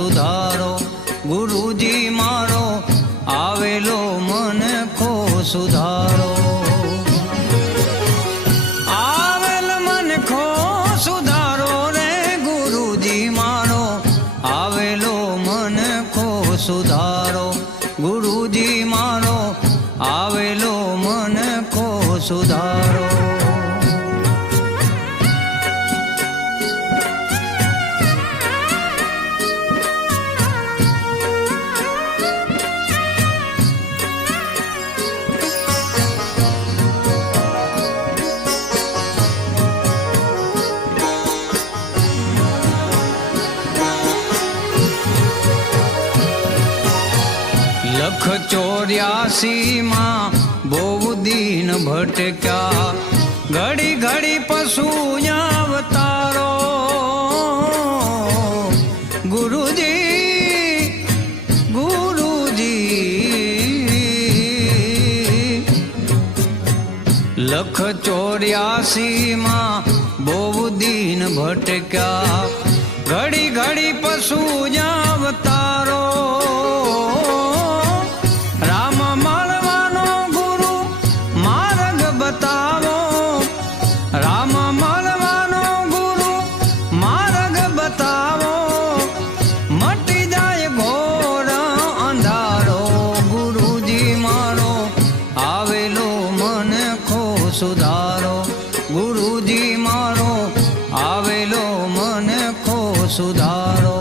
સુધારો, ગુરુજી મારો આવેલો મન ખો સુધારો. આવેલ મન ખો સુધારો રે ગુરુજી મારો આવેલો મન ખો સુધારો, ગુરુજી મારો આવેલો મન ખો સુધારો. લખ 84 માં બહુ દિન ભટક્યા, ઘડી ઘડી પશુ અવતારો. ગુરુજી ગુરુજી લખ 84 માં બહુ દિન ભટક્યા, ઘડી ઘડી પશુ અવતારો. રામ મળવાનો ગુરુ માર્ગ બતાવો, મટી જાય ઘોર અંધારો. ગુરુજી મારો આવેલો મન ખો સુધારો, ગુરુજી મારો આવેલો મન ખો સુધારો.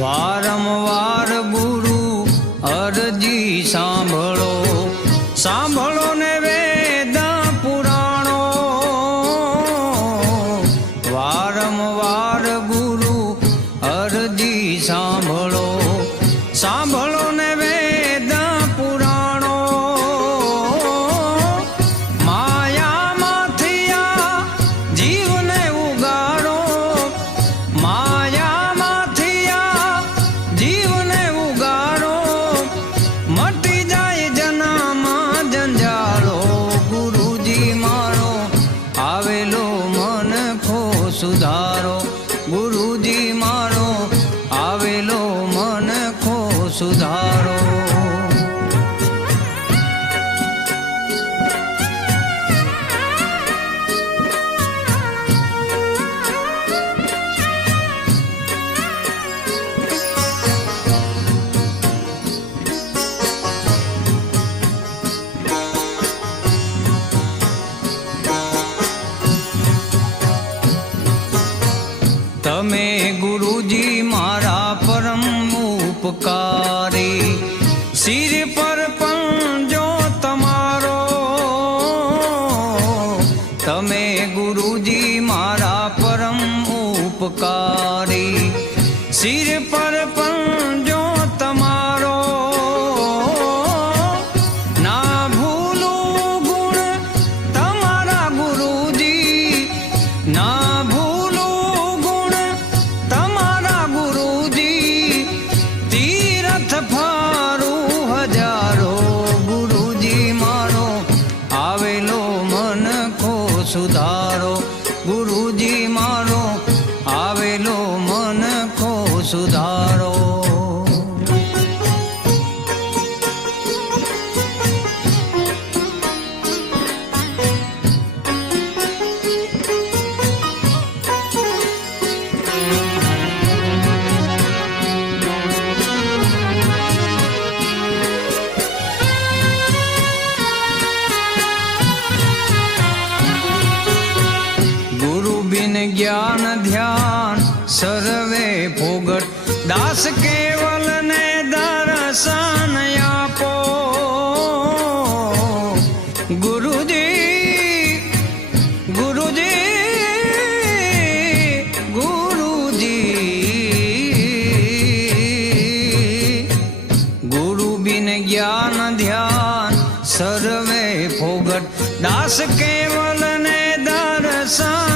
વારંવાર ગુરુ અરજી સાંભળો, સાંભળો ને વેદ પુરાણો. વારંવાર ગુરુ અરજી સાંભળો, સાંભળો ને વેદ પુરાણો. માયામાંથી આ જીવને ઉગાડો, માયામાંથી આ જીવને ઉગાડો, મટી જાય જનામાં જંજાળો. ગુરુજી મારો આવેલો મન ખો સુધારો, ગુરુજી મારો આવેલો મન ખો સુધારો. તમે ગુરુજી મારા પરમ ઉપકારી, સિર પર પંજો તમારો. તમે ગુરુજી મારા પરમ ઉપકારી, સિર પર પંજો તમારો. ના ભૂલું ગુણ તમારા ગુરુજી, ના ભૂલું ગુણ તમારા ગુરુજી. તીરથ ફારું હજારો, ગુરુજી મારો આવેલો મન ખો સુધારો, ગુરુજી મારો આવેલો મન ખો સુધારો. જ્ઞાન ધ્યાન સર્વે ફોગટ, દાસ કેવલ ને દર્શન આપો. ગુરુજી ગુરુજી ગુરુજી, ગુરુ બિન જ્ઞાન ધ્યાન સર્વે દાસ કેવલ ને દર્શન